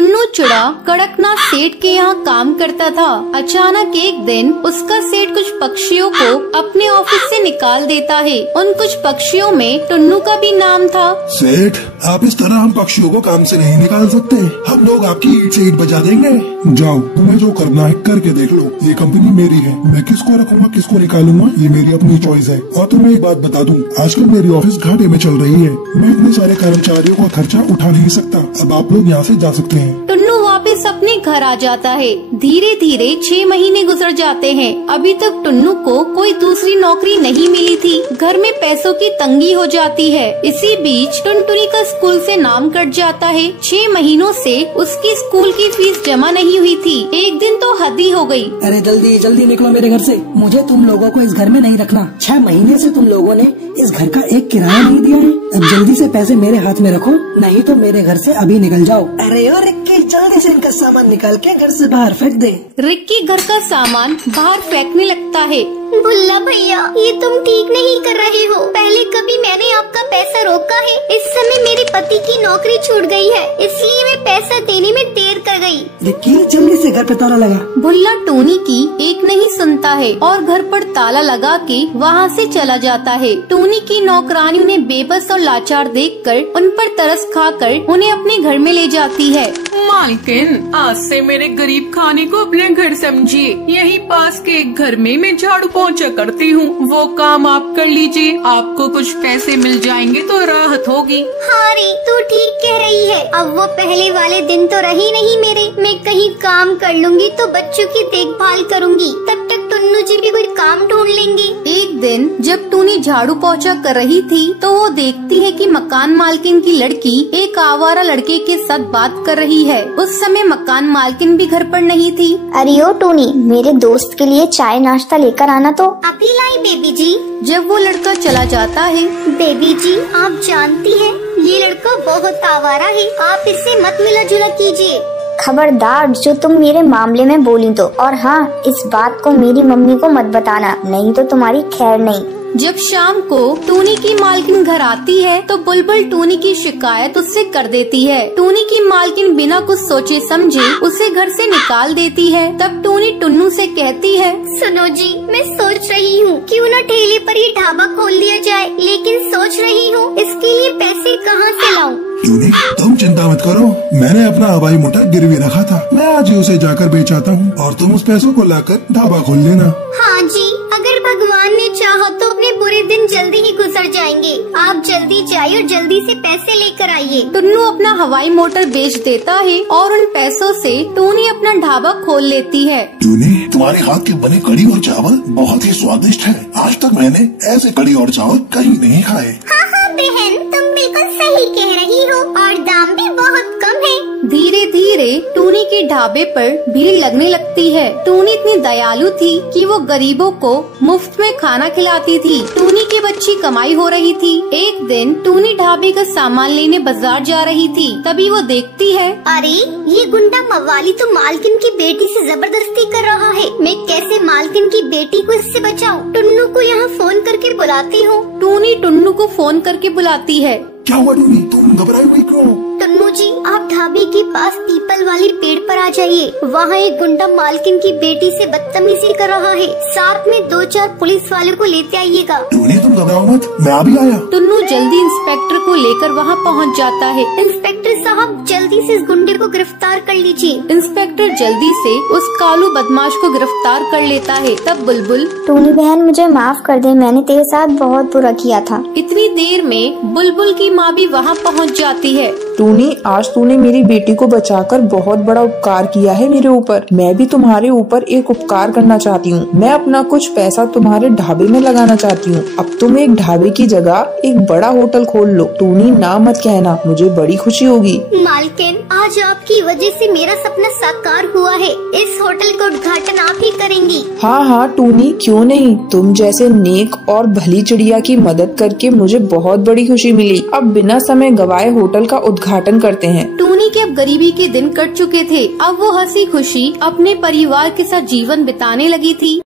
टुन्नू चूड़ा कड़कनाथ सेठ के यहाँ काम करता था। अचानक एक दिन उसका सेठ कुछ पक्षियों को अपने ऑफिस से निकाल देता है। उन कुछ पक्षियों में टुन्नू का भी नाम था। सेठ, आप इस तरह हम पक्षियों को काम से नहीं निकाल सकते। हम लोग आपकी ईंट से ईंट बजा देंगे। जाओ, तुम्हें जो करना है करके देख लो। ये कंपनी मेरी है, मैं किसको रखूंगा किसको निकालूंगा ये मेरी अपनी चॉइस है। और तुम्हें एक बात बता दूं, आजकल मेरी ऑफिस घाटे में चल रही है। मैं इतने सारे कर्मचारियों का खर्चा उठा नहीं सकता। अब आप लोग यहाँ से जा सकते हैं। टुन्नू वापस अपने घर आ जाता है। धीरे धीरे 6 महीने गुजर जाते हैं। अभी तक टुन्नू को कोई दूसरी नौकरी नहीं मिली थी। घर में पैसों की तंगी हो जाती है। इसी बीच टुनटुनी का स्कूल से नाम कट जाता है। 6 महीनों से उसकी स्कूल की फीस जमा नहीं हुई थी। एक दिन तो हद ही हो गई। अरे जल्दी जल्दी निकलो मेरे घर से। मुझे तुम लोगों को इस घर में नहीं रखना। 6 महीने से तुम लोगों ने इस घर का एक किराया नहीं दिया है। अब जल्दी से पैसे मेरे हाथ में रखो, नहीं तो मेरे घर से अभी निकल जाओ। अरे ओ रिक्की, जल्दी से इनका सामान निकाल के घर से बाहर फेंक दे। रिक्की घर का सामान बाहर फेंकने लगता है। भुल्ला भैया, ये तुम ठीक नहीं कर रहे हो। पहले कभी मैंने आपका पैसा रोका है। इस समय मेरे पति की नौकरी छूट गई है, इसलिए मैं पैसा देने में देर कर गई। रिक्की, जल्दी से घर पे ताला लगा। भुल्ला टोनी की एक नहीं सुनता है और घर पर ताला लगा के वहाँ से चला जाता है। टोनी की नौकरानी उन्हें बेबस और लाचार देखकर उन पर तरस खाकर उन्हें अपने घर में ले जाती है। मालकिन, आज से मेरे गरीब खाने को अपने घर समझिए। यहीं पास के एक घर में मैं झाड़ू पोंछा करती हूँ, वो काम आप कर लीजिए। आपको कुछ पैसे मिल जाएंगे तो राहत होगी। हाँ रे, तू ठीक कह रही है। अब वो पहले वाले दिन तो रही नहीं मेरे। मैं कहीं काम कर लूंगी तो बच्चों की देखभाल करूंगी। तब तक टुन्नू जी भी कोई काम ढूंढ लेंगे। एक दिन जब टूनी झाड़ू पोंछा कर रही थी तो वो देखती है कि मकान मालकिन की लड़की एक आवारा लड़के के साथ बात कर रही है। उस समय मकान मालकिन भी घर पर नहीं थी। अरे ओ टोनी, मेरे दोस्त के लिए चाय नाश्ता लेकर आना तो। अभी लाई बेबी जी। जब वो लड़का चला जाता है। बेबी जी, आप जानती हैं ये लड़का बहुत आवारा है, आप इससे मत मिला जुला कीजिए। खबरदार जो तुम मेरे मामले में बोली तो। और हाँ, इस बात को मेरी मम्मी को मत बताना, नहीं तो तुम्हारी खैर नहीं। जब शाम को टूनी की मालकिन घर आती है तो बुलबुल टूनी की शिकायत उससे कर देती है। टूनी की मालकिन बिना कुछ सोचे समझे उसे घर से निकाल देती है। तब टूनी टुन्नू से कहती है, सुनो जी, मैं सोच रही हूँ क्यों न ठेले पर ही ढाबा खोल दिया जाए, लेकिन सोच रही हूँ इसके लिए पैसे कहाँ से लाऊं। टूनी, तुम चिंता मत करो, मैंने अपना हवाई मोटर गिरवी रखा था। मैं आज ही उसे जाकर बेच आता हूँ और तुम उस पैसों को लाकर ढाबा खोल लेना। हाँ जी, अगर भगवान ने चाहा तो अपने बुरे दिन जल्दी ही गुजर जाएंगे। आप जल्दी जाइए और जल्दी से पैसे लेकर आइए। टुन्नू अपना हवाई मोटर बेच देता है और उन पैसों से टूनी अपना ढाबा खोल लेती है। टूनी, तुम्हारे हाथ के बने कड़ी और चावल बहुत ही स्वादिष्ट है। आज तक मैंने ऐसे कड़ी और चावल कहीं नहीं खाए। हाँ हाँ बहन, तुम बिल्कुल सही कह रही हो और दाम भी बहुत कम है। धीरे धीरे टूनी के ढाबे पर भीड़ लगने लगती है। टूनी इतनी दयालु थी कि वो गरीबों को मुफ्त में खाना खिलाती थी। टूनी की बच्ची कमाई हो रही थी। एक दिन टूनी ढाबे का सामान लेने बाजार जा रही थी। तभी वो देखती है, अरे ये गुंडा मवाली तो मालकिन की बेटी से जबरदस्ती कर रहा है। मैं कैसे मालकिन की बेटी को इससे बचाऊं? टुन्नू को यहाँ फोन करके बुलाती हूँ। टूनी टुन्नू को फोन करके बुलाती है। क्या हुआ टूनी, तुम घबराई हुई क्यों? टुन्नू जी, आप ढाबे के पास पीपल वाले पेड़ पर आ जाइए। वहाँ एक गुंडा मालकिन की बेटी से बदतमीजी कर रहा है। साथ में 2-4 पुलिस वालों को लेते आइएगा। टूनी, तुम घबराओ मत, मैं अभी आया। टुन्नू जल्दी इंस्पेक्टर को लेकर वहाँ पहुँच जाता है। इंस्पेक्टर साहब, जल्दी से इस गुंडे को गिरफ्तार कर लीजिए। इंस्पेक्टर जल्दी से उस कालू बदमाश को गिरफ्तार कर लेता है। तब बुलबुल, टूनी बहन मुझे माफ कर दे, मैंने तेरे साथ बहुत बुरा किया था। इतनी देर में बुलबुल की माँ भी वहाँ पहुँच जाती है। टूनी, आज तूने मेरी बेटी को बचाकर बहुत बड़ा उपकार किया है मेरे ऊपर। मैं भी तुम्हारे ऊपर एक उपकार करना चाहती हूँ। मैं अपना कुछ पैसा तुम्हारे ढाबे में लगाना चाहती हूँ। अब तुम एक ढाबे की जगह एक बड़ा होटल खोल लो। टूनी, ना मत कहना, मुझे बड़ी खुशी होगी। मालकिन, आज आपकी वजह से मेरा सपना साकार हुआ है। इस होटल का उद्घाटन आप ही करेंगी। हाँ हाँ टूनी, क्यों नहीं। तुम जैसे नेक और भली चिड़िया की मदद करके मुझे बहुत बड़ी खुशी मिली। अब बिना समय गवाए होटल का उद्घाटन करते हैं। टूनी के अब गरीबी के दिन कट चुके थे। अब वो हंसी खुशी अपने परिवार के साथ जीवन बिताने लगी थी।